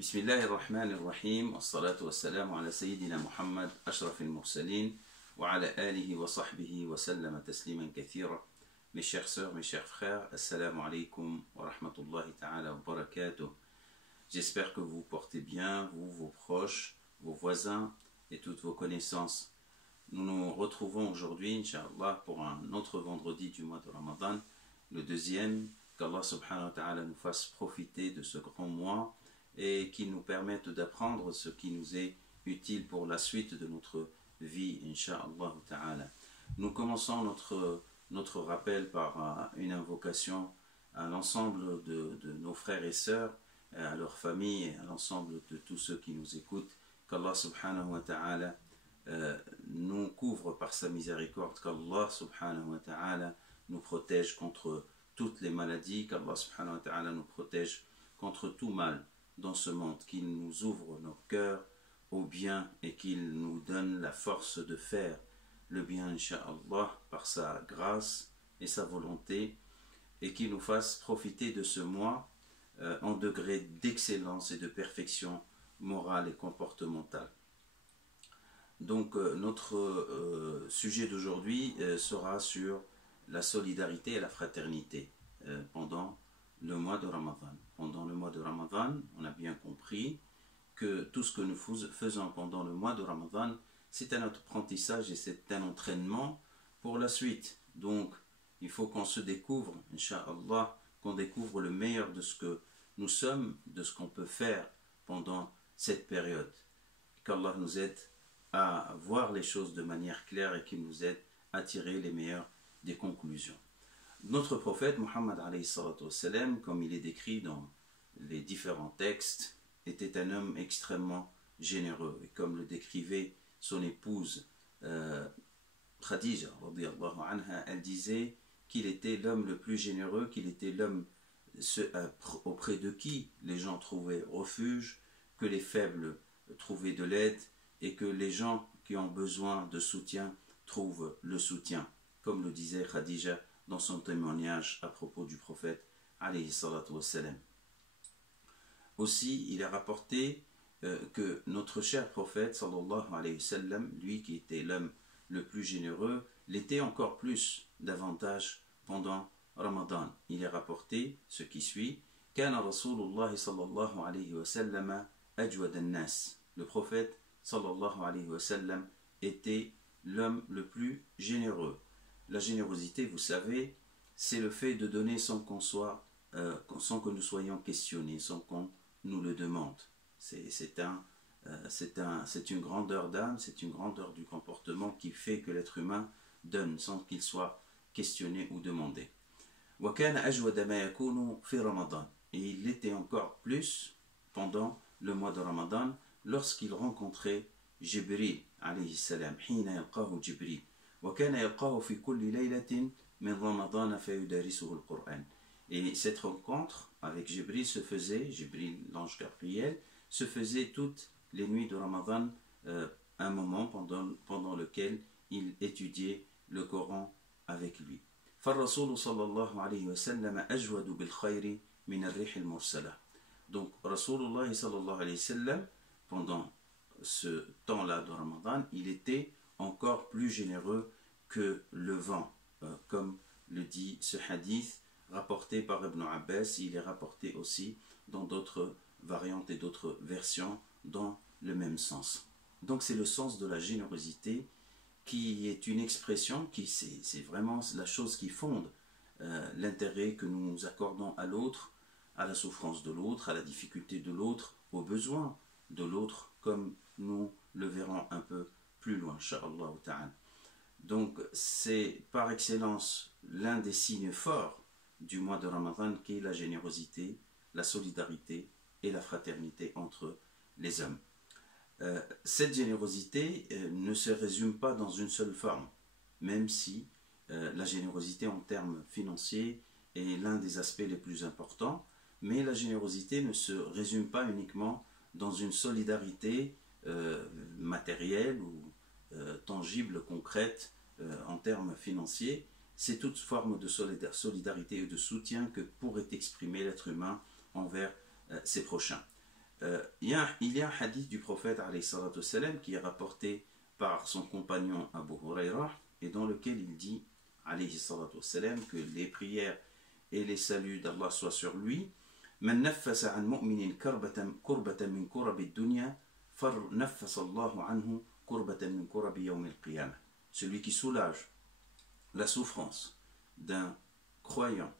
بسم الله الرحمن الرحيم والصلاة والسلام على سيدنا محمد أشرف المرسلين وعلى آله وصحبه وسلم تسليما كثيرا. Mes chères sœurs, mes chers frères, assalamu alaikum wa rahmatullahi ta'ala wa barakatuh. J'espère que vous portez bien, vous, vos proches, vos voisins et toutes vos connaissances. Nous nous retrouvons aujourd'hui, Inch'Allah, pour un autre vendredi du mois de Ramadan, le deuxième. Qu'Allah subhanahu wa ta'ala nous fasse profiter de ce grand mois et qu'il nous permette d'apprendre ce qui nous est utile pour la suite de notre vie, Inch'Allah ta'ala. Nous commençons notre rappel par une invocation à l'ensemble de nos frères et sœurs, à leurs familles et à l'ensemble de tous ceux qui nous écoutent. Qu'Allah subhanahu wa ta'ala nous couvre par sa miséricorde, qu'Allah subhanahu wa ta'ala nous protège contre toutes les maladies, qu'Allah subhanahu wa ta'ala nous protège contre tout mal dans ce monde, qu'il nous ouvre nos cœurs au bien et qu'il nous donne la force de faire le bien, Inch'Allah, par sa grâce et sa volonté, et qu'il nous fasse profiter de ce mois en degré d'excellence et de perfection morale et comportementale. Donc notre sujet d'aujourd'hui sera sur la solidarité et la fraternité pendant le mois de Ramadan. Pendant le mois de Ramadan, on a bien compris que tout ce que nous faisons pendant le mois de Ramadan, c'est un apprentissage et c'est un entraînement pour la suite. Donc, il faut qu'on se découvre, Inch'Allah, qu'on découvre le meilleur de ce que nous sommes, de ce qu'on peut faire pendant cette période. Qu'Allah nous aide à voir les choses de manière claire et qu'il nous aide à tirer les meilleures des conclusions. Notre prophète Muhammad alayhi salatu wassalam, comme il est décrit dans les différents textes, était un homme extrêmement généreux. Et comme le décrivait son épouse Khadija, radiyallahu anha, elle disait qu'il était l'homme le plus généreux, qu'il était l'homme auprès de qui les gens trouvaient refuge, que les faibles trouvaient de l'aide et que les gens qui ont besoin de soutien trouvent le soutien, comme le disait Khadija dans son témoignage à propos du prophète alayhi salatu wassalam. Aussi, il est rapporté que notre cher prophète sallallahu alayhi wa sallam, lui qui était l'homme le plus généreux, l'était encore plus, davantage pendant Ramadan. Il est rapporté ce qui suit: Kana Rasulullah sallallahu alayhi wa sallam ajwad an-nas. Le prophète sallallahu alayhi wa sallam était l'homme le plus généreux. La générosité, vous savez, c'est le fait de donner sans qu'on soit, sans que nous soyons questionnés, sans qu'on nous le demande. C'est une grandeur d'âme, c'est une grandeur du comportement qui fait que l'être humain donne sans qu'il soit questionné ou demandé. Et il l'était encore plus pendant le mois de Ramadan lorsqu'il rencontrait Jibril alayhi salam. Hina yalqahu Jibril. Et cette rencontre avec Jibril se faisait, Jibril, l'ange Gabriel, se faisait toutes les nuits de Ramadan, un moment pendant lequel il étudiait le Coran avec lui. Donc Rasulullah sallallahu alayhi wa sallam, pendant ce temps-là de Ramadan, il était encore plus généreux que le vent, comme le dit ce hadith rapporté par Ibn Abbas. Il est rapporté aussi dans d'autres variantes et d'autres versions dans le même sens. Donc c'est le sens de la générosité qui est une expression qui c'est vraiment la chose qui fonde l'intérêt que nous accordons à l'autre, à la souffrance de l'autre, à la difficulté de l'autre, aux besoins de l'autre, comme nous le verrons un peu plus loin, Inch'Allah ta'ala. Donc c'est par excellence l'un des signes forts du mois de Ramadan qui est la générosité, la solidarité et la fraternité entre les hommes. Cette générosité ne se résume pas dans une seule forme, même si la générosité en termes financiers est l'un des aspects les plus importants, mais la générosité ne se résume pas uniquement dans une solidarité matérielle ou tangible, concrète en termes financiers. C'est toute forme de solidarité et de soutien que pourrait exprimer l'être humain envers ses prochains. il y a un hadith du prophète alayhi salatu wassalam, qui est rapporté par son compagnon Abu Huraira, et dans lequel il dit alayhi salatu wassalam, que les prières et les saluts d'Allah soient sur lui. Man naffasa an mu'minin kurbatan min kurabi dunya farnaffasa Allahu anhu kurbatan min kurabi yawm al-qiyamah. Celui qui soulage la souffrance d'un croyant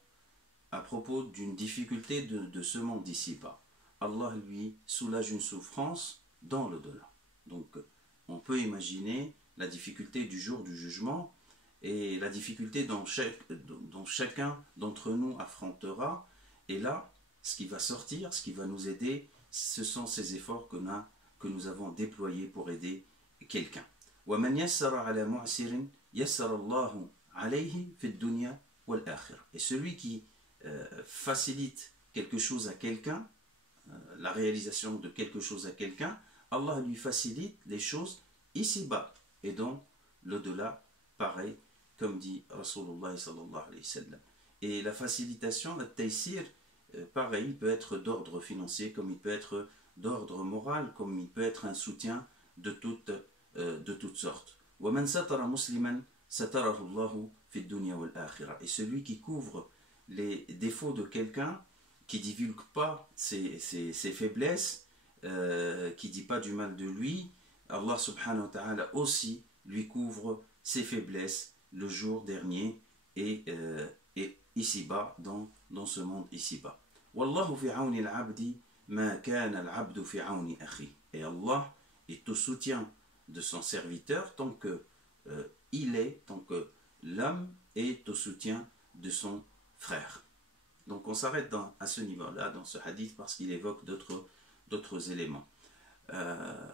à propos d'une difficulté de ce monde d'ici-bas, Allah lui soulage une souffrance dans l'au-delà. Donc on peut imaginer la difficulté du jour du jugement et la difficulté dont chacun d'entre nous affrontera. Et là, ce qui va sortir, ce qui va nous aider, ce sont ces efforts que nous avons déployés pour aider quelqu'un. وَمَنْ يَسَّرَ عَلَى مُعْسِرٍ يَسَّرَ اللَّهُ عَلَيْهِ فِي الدُّنْيَا وَالْآخِرَةِ. Et celui qui facilite quelque chose à quelqu'un, la réalisation de quelque chose à quelqu'un, Allah lui facilite les choses ici-bas et dans l'au-delà, pareil, comme dit Rasulullah sallallahu alayhi wa sallam. Et la facilitation, le taysir, pareil, il peut être d'ordre financier, comme il peut être d'ordre moral, comme il peut être un soutien de toutes sortes. وَمَنْ سَتَرَ مُسْلِمًا سَتَرَهُ اللَّهُ فِي الدُّنْيَا وَالْآخِرَةِ. Et celui qui couvre les défauts de quelqu'un, qui ne divulgue pas ses faiblesses, qui ne dit pas du mal de lui, Allah subhanahu wa ta'ala aussi lui couvre ses faiblesses le jour dernier et ici-bas, dans ce monde ici-bas. Wallahu fi auni al-abdi ma kana al-abdu fi auni akhi. Et Allah est au soutien de son serviteur tant que l'homme est au soutien de son frère. Donc on s'arrête à ce niveau-là, dans ce hadith, parce qu'il évoque d'autres éléments.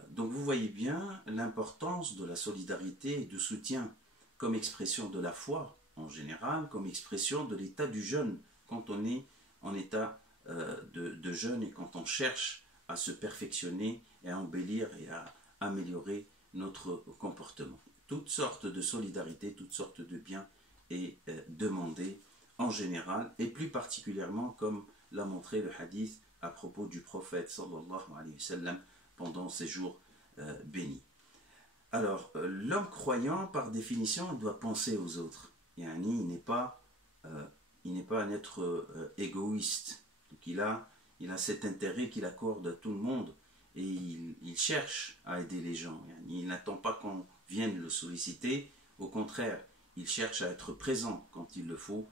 Donc vous voyez bien l'importance de la solidarité et du soutien comme expression de la foi en général, comme expression de l'état du jeune, quand on est en état de jeûne et quand on cherche à se perfectionner et à embellir et à améliorer notre comportement. Toutes sortes de solidarité, toutes sortes de bien est demandé en général, et plus particulièrement comme l'a montré le hadith à propos du prophète sallallahu alayhi wa sallam pendant ces jours bénis. Alors, l'homme croyant, par définition, doit penser aux autres. Yani, il n'est pas un être égoïste. Donc il a cet intérêt qu'il accorde à tout le monde et il cherche à aider les gens. Yani, il n'attend pas qu'on vienne le solliciter. Au contraire, il cherche à être présent quand il le faut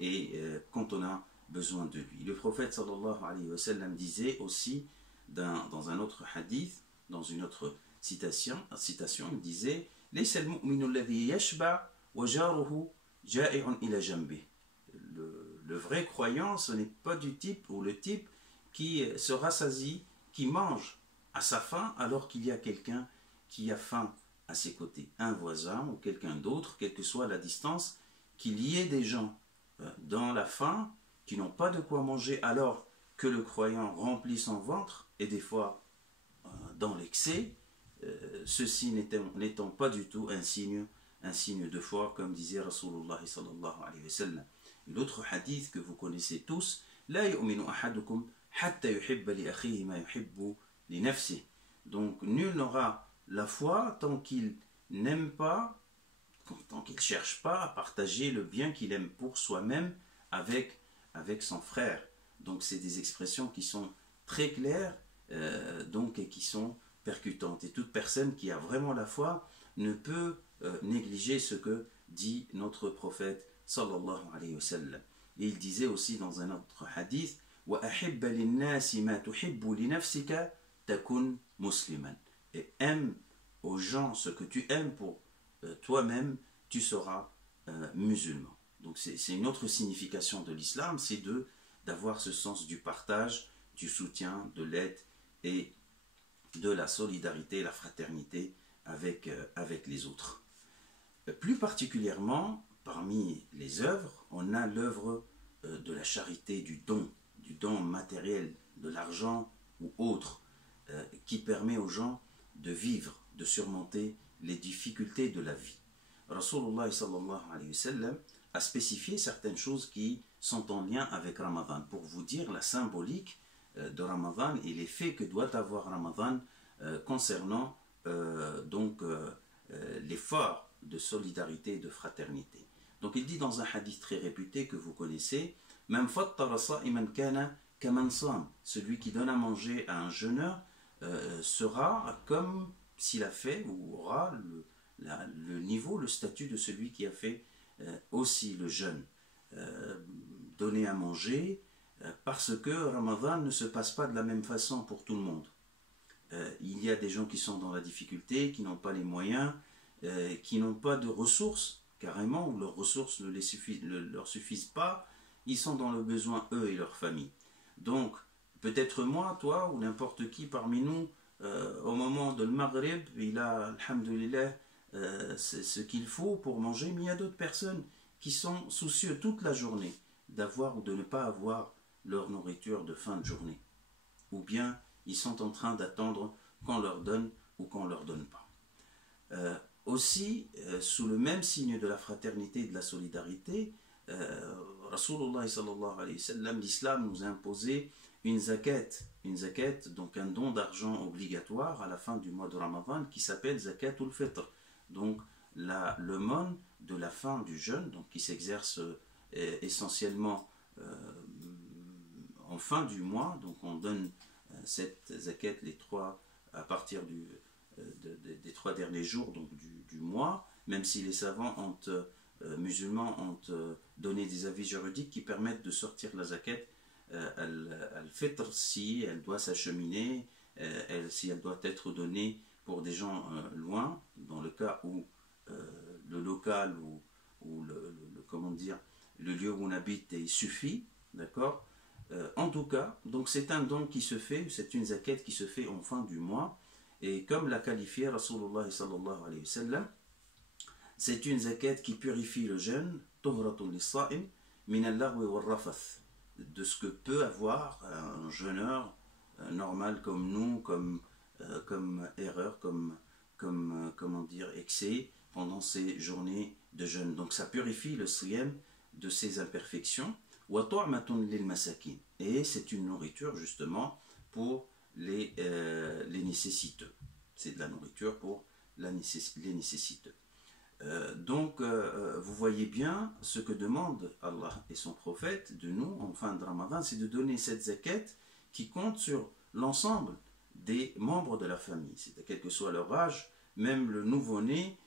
et quand on a besoin de lui. Le prophète sallallahu alayhi wa sallam disait aussi dans un autre hadith, dans une autre citation, il disait ليس المؤمن الذي يشبع وجاره جائع إلى جنبه. Le vrai croyant, ce n'est pas du type ou le type qui se rassasie, qui mange à sa faim alors qu'il y a quelqu'un qui a faim à ses côtés, un voisin ou quelqu'un d'autre, quelle que soit la distance, qu'il y ait des gens dans la faim qui n'ont pas de quoi manger alors que le croyant remplit son ventre, et des fois dans l'excès, ceci n'étant pas du tout un signe de foi, comme disait Rasulullah sallallahu alayhi wa sallam. L'autre hadith que vous connaissez tous, لا يؤمن أحدكم حتى يحب لأخيه ما يحب لنفسه. Donc nul n'aura la foi tant qu'il n'aime pas, tant qu'il ne cherche pas à partager le bien qu'il aime pour soi-même avec son frère. Donc c'est des expressions qui sont très claires donc, et qui sont percutantes. Et toute personne qui a vraiment la foi ne peut négliger ce que dit notre prophète sallallahu alayhi wa sallam. Et il disait aussi dans un autre hadith وَأَحِبَّ لِلنَّاسِ مَا تُحِبُّ لِنَفْسِكَ تَكُنْ مُسْلِمًا. Et aime aux gens ce que tu aimes pour toi-même, tu seras musulman. Donc c'est une autre signification de l'islam, c'est d'avoir ce sens du partage, du soutien, de l'aide et de la solidarité, la fraternité avec les autres. Plus particulièrement, parmi les œuvres, on a l'œuvre de la charité, du don matériel, de l'argent ou autre, qui permet aux gens de vivre, de surmonter les difficultés de la vie. Rasulullah sallallahu alayhi wa sallam a spécifié certaines choses qui sont en lien avec Ramadan, pour vous dire la symbolique de Ramadan et l'effet que doit avoir Ramadan concernant l'effort de solidarité et de fraternité. Donc il dit dans un hadith très réputé que vous connaissez, celui qui donne à manger à un jeûneur sera comme s'il a fait ou aura le niveau, le statut de celui qui a fait aussi le jeûne. Donner à manger parce que Ramadan ne se passe pas de la même façon pour tout le monde. Il y a des gens qui sont dans la difficulté, qui n'ont pas les moyens, qui n'ont pas de ressources, carrément, où leurs ressources ne leur suffisent pas, ils sont dans le besoin, eux et leur famille. Donc, peut-être moi, toi, ou n'importe qui parmi nous, au moment de le Maghrib, il a, alhamdoulilah, ce qu'il faut pour manger, mais il y a d'autres personnes qui sont soucieux toute la journée d'avoir ou de ne pas avoir leur nourriture de fin de journée. Ou bien, ils sont en train d'attendre qu'on leur donne ou qu'on ne leur donne pas. Aussi, sous le même signe de la fraternité et de la solidarité, Rasulullah sallallahu alayhi wa sallam, l'islam nous a imposé une zakat, donc un don d'argent obligatoire à la fin du mois de Ramadan qui s'appelle zakatul fitr, donc l'aumône de la fin du jeûne, donc qui s'exerce essentiellement en fin du mois, donc on donne cette zakat à partir des 3 derniers jours donc du mois, même si les savants musulmans ont donné des avis juridiques qui permettent de sortir la zakat al-fitr si elle doit s'acheminer, si elle doit être donnée pour des gens loin, dans le cas où le local ou le lieu où on habite suffit, d'accord. En tout cas, donc c'est un don qui se fait, c'est une zakat qui se fait en fin du mois, et comme l'a qualifié Rasulullah sallallahu alayhi wa sallam, c'est une zakat qui purifie le jeûne, tuhratun lis-sa'im min al-lagwi wal-rafath, de ce que peut avoir un jeûneur normal comme nous, comme erreur, excès pendant ces journées de jeûne. Donc ça purifie le siyam de ses imperfections. Et c'est une nourriture justement pour les nécessiteux. C'est de la nourriture pour les nécessiteux. Donc vous voyez bien ce que demande Allah et son prophète de nous en fin de Ramadan, c'est de donner cette zakat qui compte sur l'ensemble des membres de la famille, c'est quel que soit leur âge, même le nouveau-né,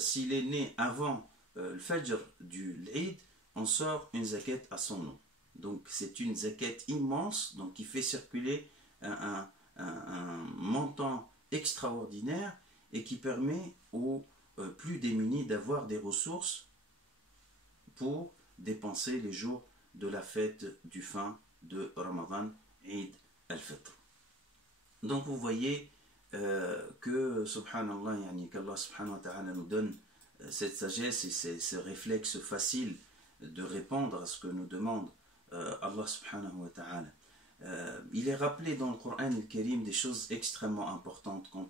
s'il est né avant le fajr du Eid, on sort une zakat à son nom. Donc c'est une zakat immense, donc qui fait circuler un montant extraordinaire et qui permet aux plus démunis d'avoir des ressources pour dépenser les jours de la fête du fin de Ramadan, Eid al-Fitr. Donc vous voyez que subhanallah, qu'Allah subhanahu wa ta'ala nous donne cette sagesse et ce réflexe facile de répondre à ce que nous demande Allah subhanahu wa ta'ala. Il est rappelé dans le Coran al-Karim des choses extrêmement importantes quant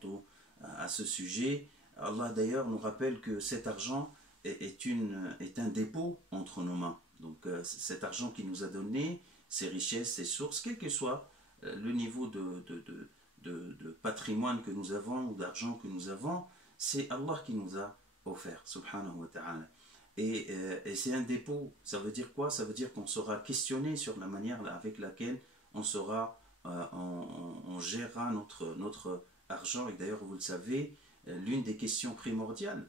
à ce sujet. Allah d'ailleurs nous rappelle que cet argent est un dépôt entre nos mains. Donc cet argent qu'il nous a donné, ses richesses, ses sources, quel que soit le niveau de patrimoine que nous avons ou d'argent que nous avons, c'est Allah qui nous a offert, subhanahu wa ta'ala. Et c'est un dépôt, ça veut dire quoi? Ça veut dire qu'on sera questionné sur la manière avec laquelle on gérera notre argent. Et d'ailleurs, vous le savez, l'une des questions primordiales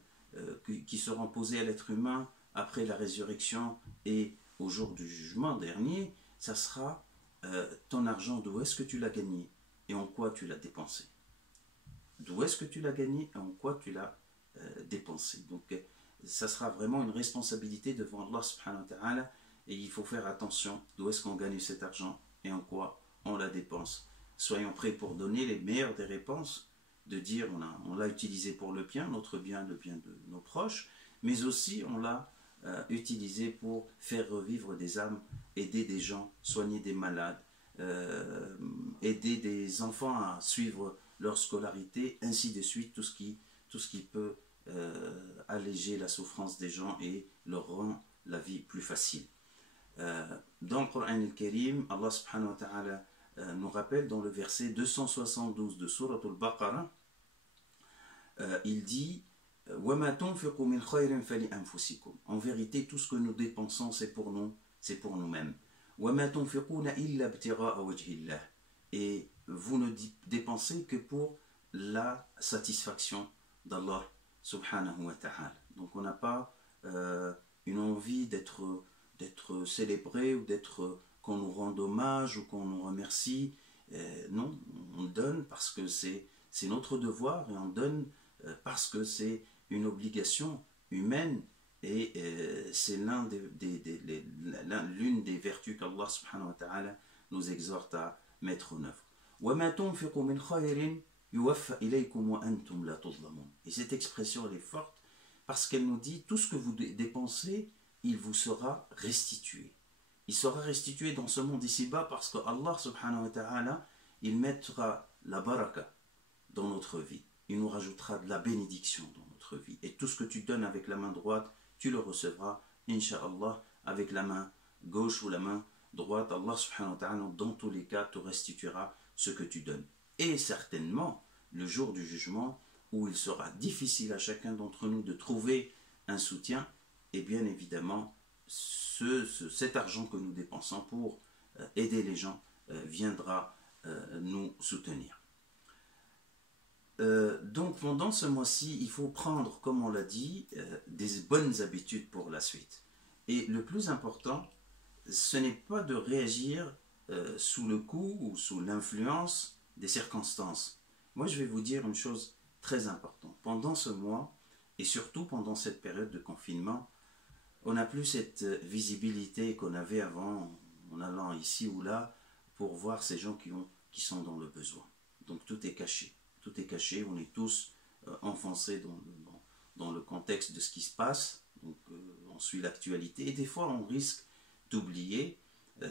qui seront posées à l'être humain après la résurrection et au jour du jugement dernier, ça sera ton argent, d'où est-ce que tu l'as gagné et en quoi tu l'as dépensé? D'où est-ce que tu l'as gagné et en quoi tu l'as dépensé? Donc ça sera vraiment une responsabilité devant Allah subhanahu wa ta'ala, et il faut faire attention d'où est-ce qu'on gagne cet argent et en quoi on la dépense. Soyons prêts pour donner les meilleures des réponses, de dire on l'a utilisé pour le bien, notre bien, le bien de nos proches, mais aussi on l'a utilisé pour faire revivre des âmes, aider des gens, soigner des malades, aider des enfants à suivre leur scolarité, ainsi de suite, tout ce qui peut alléger la souffrance des gens et leur rend la vie plus facile. Dans le Coran al-Karim, Allah subhanahu wa ta'ala nous rappelle dans le verset 272 de Surat al-Baqarah, il dit وَمَا تُنْفِقُوا مِنْ خَيْرٍ فَلِأَنفُسِكُمْ. En vérité, tout ce que nous dépensons, c'est pour nous, c'est pour nous-mêmes. وَمَا تُنْفِقُونَ إِلَّا ابْتِغَاءَ وَجْهِ اللَّهِ. Et vous ne dépensez que pour la satisfaction d'Allah subhanahu wa ta'ala. Donc on n'a pas une envie d'être célébré ou qu'on nous rende hommage ou qu'on nous remercie. Non, on donne parce que c'est notre devoir, et on donne parce que c'est une obligation humaine, et c'est l'une des vertus qu'Allah subhanahu wa ta'ala nous exhorte à mettre en œuvre. وَمَا تُنْفِقُوا مِنْ خَيْرٍ يُوَفَّ إِلَيْكُمْ وَأَنْتُمْ لَا تُظْلَمُونَ. Et cette expression elle est forte parce qu'elle nous dit tout ce que vous dépensez, il vous sera restitué. Il sera restitué dans ce monde ici-bas parce que Allah subhanahu wa ta'ala, il mettra la baraka dans notre vie. Il nous rajoutera de la bénédiction dans notre vie. Et tout ce que tu donnes avec la main droite, tu le recevras, incha'Allah, avec la main gauche ou la main droite. Allah subhanahu wa ta'ala, dans tous les cas, te restituera ce que tu donnes. Et certainement, le jour du jugement, où il sera difficile à chacun d'entre nous de trouver un soutien, et bien évidemment, cet argent que nous dépensons pour aider les gens viendra nous soutenir. Donc pendant ce mois-ci, il faut prendre, comme on l'a dit, des bonnes habitudes pour la suite. Et le plus important, ce n'est pas de réagir sous le coup ou sous l'influence des circonstances. Moi, je vais vous dire une chose très importante. Pendant ce mois, et surtout pendant cette période de confinement, on n'a plus cette visibilité qu'on avait avant, en allant ici ou là, pour voir ces gens qui sont dans le besoin. Donc tout est caché. Tout est caché, on est tous enfoncés dans le contexte de ce qui se passe. Donc on suit l'actualité, et des fois on risque d'oublier,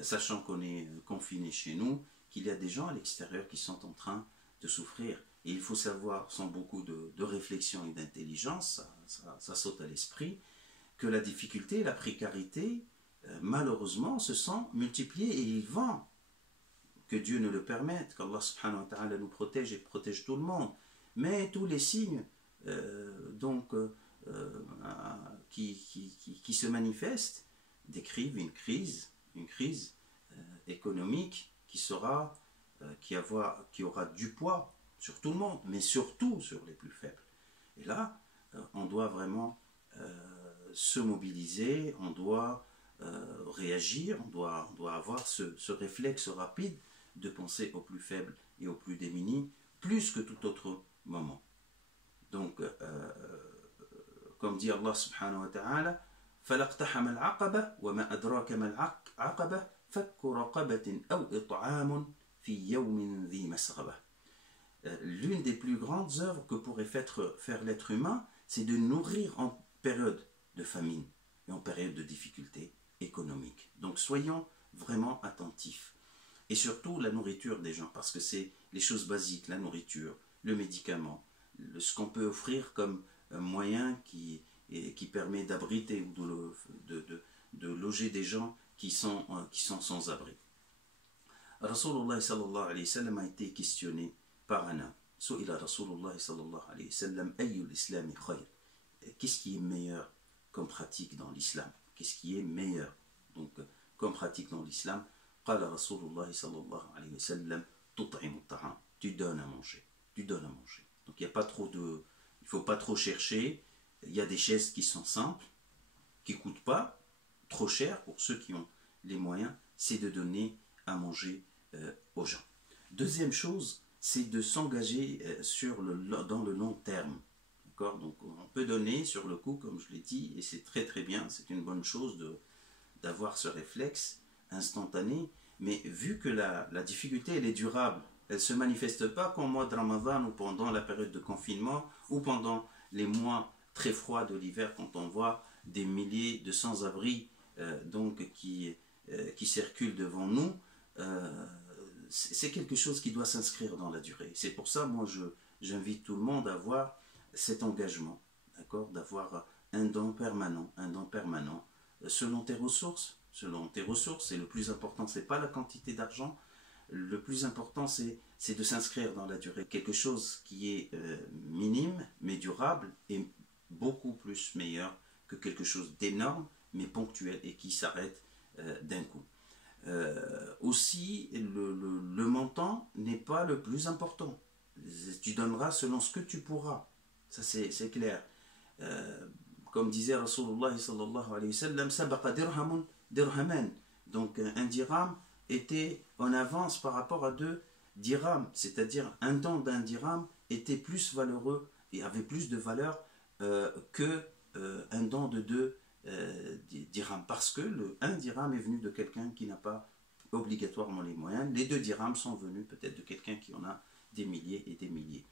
sachant qu'on est confiné chez nous, qu'il y a des gens à l'extérieur qui sont en train de souffrir. Et il faut savoir, sans beaucoup de réflexion et d'intelligence, ça saute à l'esprit, que la difficulté, la précarité, malheureusement, se sont multipliées, et ils vont, que Dieu ne le permette, qu'Allah subhanahu wa ta'ala nous protège et protège tout le monde. Mais tous les signes qui se manifestent décrivent une crise économique qui aura du poids sur tout le monde, mais surtout sur les plus faibles. Et là, on doit vraiment se mobiliser, on doit réagir, on doit avoir ce réflexe rapide de penser aux plus faibles et aux plus démunis, plus que tout autre moment. Donc, comme dit Allah subhanahu wa ta'ala, فَلَقْتَحَمَ الْعَقَبَةِ وَمَا أَدْرَاكَ مَا الْعَقَبَةِ فَكُّ رَقَبَةٍ أَوْ إِطْعَامٌ فِي يَوْمٍ ذِي مَسْغَبَةٍ. L'une des plus grandes œuvres que pourrait faire l'être humain, c'est de nourrir en période de famine et en période de difficulté économique. Donc soyons vraiment attentifs. Et surtout la nourriture des gens, parce que c'est les choses basiques, la nourriture, le médicament, ce qu'on peut offrir comme moyen qui permet d'abriter ou de loger des gens qui sont sans abri. Rasulullah sallallahu alayhi wa sallam a été questionné par un homme. Su'ila Rasulullah sallallahu alayhi wa sallam ayyul islami khayr. Qu'est-ce qui est meilleur comme pratique dans l'islam? Qu'est-ce qui est meilleur donc comme pratique dans l'islam? Qala Rasulullah sallallahu alayhi wa sallam tut'imu ta'am. Tu donnes à manger. Tu donnes à manger. Donc il ne faut pas trop chercher. Il y a des chaises qui sont simples, qui ne coûtent pas trop cher pour ceux qui ont les moyens, c'est de donner à manger aux gens. Deuxième chose, c'est de s'engager dans le long terme. D'accord? Donc on peut donner sur le coup, comme je l'ai dit, et c'est très très bien, c'est une bonne chose d'avoir ce réflexe instantané, mais vu que la difficulté elle est durable, elle ne se manifeste pas qu'en mois de Ramadan ou pendant la période de confinement ou pendant les mois très froid de l'hiver, quand on voit des milliers de sans-abri qui circulent devant nous, c'est quelque chose qui doit s'inscrire dans la durée. C'est pour ça, moi, j'invite tout le monde à avoir cet engagement, d'accord, d'avoir un don permanent, selon tes ressources. Et le plus important, c'est pas la quantité d'argent, le plus important, c'est de s'inscrire dans la durée. Quelque chose qui est minime, mais durable, est beaucoup plus meilleur que quelque chose d'énorme, mais ponctuel et qui s'arrête d'un coup. Aussi, le montant n'est pas le plus important. Tu donneras selon ce que tu pourras. Ça, c'est clair. Comme disait Rasulullah sallallahu alayhi wa sallam, sabaqa dirhamun dirhaman. Donc, un dirham était en avance par rapport à 2 dirhams. C'est-à-dire, un don d'un dirham était plus valeureux et avait plus de valeur que un don de 2 dirhams. Parce que un dirham est venu de quelqu'un qui n'a pas obligatoirement les moyens. Les 2 dirhams sont venus peut-être de quelqu'un qui en a des milliers et des milliers.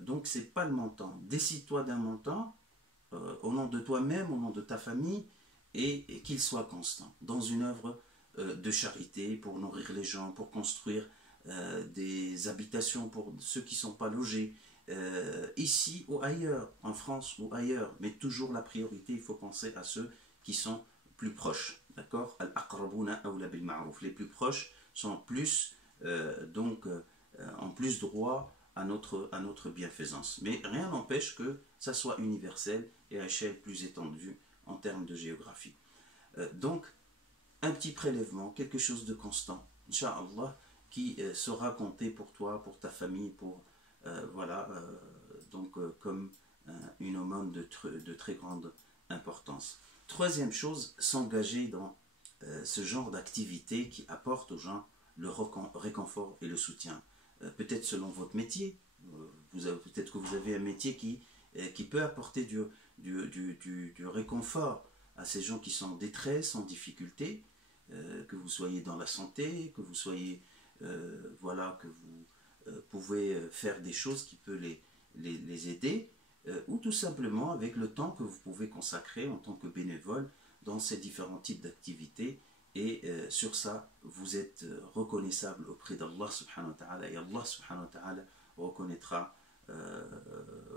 Donc c'est pas le montant. Décide-toi d'un montant au nom de toi-même, au nom de ta famille, et qu'il soit constant dans une œuvre de charité pour nourrir les gens, pour construire des habitations pour ceux qui ne sont pas logés, ici ou ailleurs, en France ou ailleurs, mais toujours la priorité, il faut penser à ceux qui sont plus proches, d'accord? Al-aqrabuna awla bil ma'ruf. Les plus proches sont plus, en plus droit à notre bienfaisance. Mais rien n'empêche que ça soit universel et à échelle plus étendue en termes de géographie. Donc, un petit prélèvement, quelque chose de constant, Inch'Allah, qui sera compté pour toi, pour ta famille, pour comme une aumône de très grande importance. Troisième chose, s'engager dans ce genre d'activité qui apporte aux gens le réconfort et le soutien. Peut-être selon votre métier, peut-être que vous avez un métier qui peut apporter du réconfort à ces gens qui sont en détresse, en difficulté, que vous soyez dans la santé, que vous soyez, que vous pouvez faire des choses qui peuvent les aider, ou tout simplement avec le temps que vous pouvez consacrer en tant que bénévole dans ces différents types d'activités. Et sur ça, vous êtes reconnaissable auprès d'Allah subhanahu wa ta'ala, et Allah subhanahu wa ta'ala reconnaîtra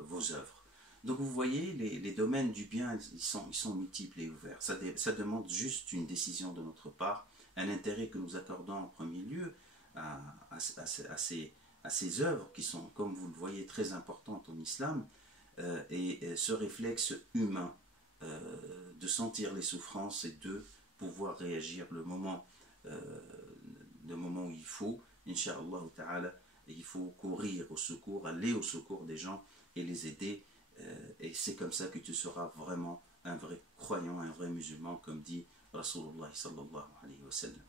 vos œuvres. Donc vous voyez, les domaines du bien, ils sont multiples et ouverts. Ça demande juste une décision de notre part, un intérêt que nous accordons en premier lieu à ces œuvres qui sont, comme vous le voyez, très importantes en islam, et ce réflexe humain de sentir les souffrances et de pouvoir réagir le moment où il faut, Inch'Allah ta'ala, il faut courir au secours, aller au secours des gens et les aider, et c'est comme ça que tu seras vraiment un vrai croyant, un vrai musulman, comme dit Rasulullah sallallahu alayhi wa sallam.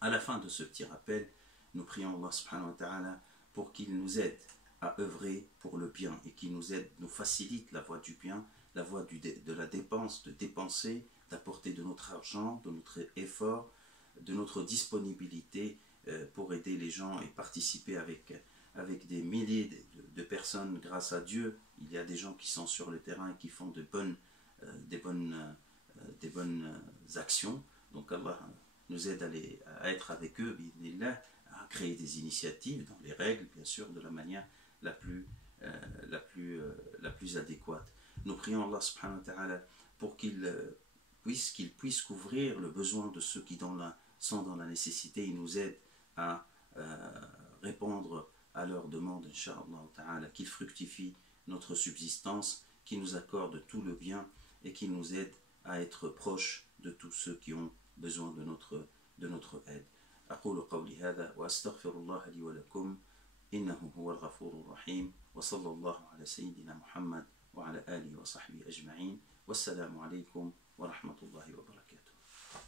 À la fin de ce petit rappel, nous prions Allah subhanahu wa ta'ala pour qu'il nous aide à œuvrer pour le bien et qu'il nous facilite la voie du bien, la voie de la dépense, de dépenser, d'apporter de notre argent, de notre effort, de notre disponibilité pour aider les gens et participer avec des milliers de personnes. Grâce à Dieu, il y a des gens qui sont sur le terrain et qui font des bonnes actions. Donc Allah nous aide à être avec eux, à créer des initiatives dans les règles, bien sûr, de la manière la plus adéquate. Nous prions Allah subhanahu wa ta'ala pour qu'il puisse couvrir le besoin de ceux qui sont dans la nécessité. Il nous aide à répondre à leurs demandes, Inch'Allah ta'ala, qu'il fructifie notre subsistance, qu'il nous accorde tout le bien et qu'il nous aide à être proches de tous ceux qui ont besoin de notre aide. أقول قولي هذا وأستغفر الله لي ولكم إنه هو الغفور الرحيم وصلى الله على سيدنا محمد وعلى آله وصحبه أجمعين والسلام عليكم ورحمة الله وبركاته.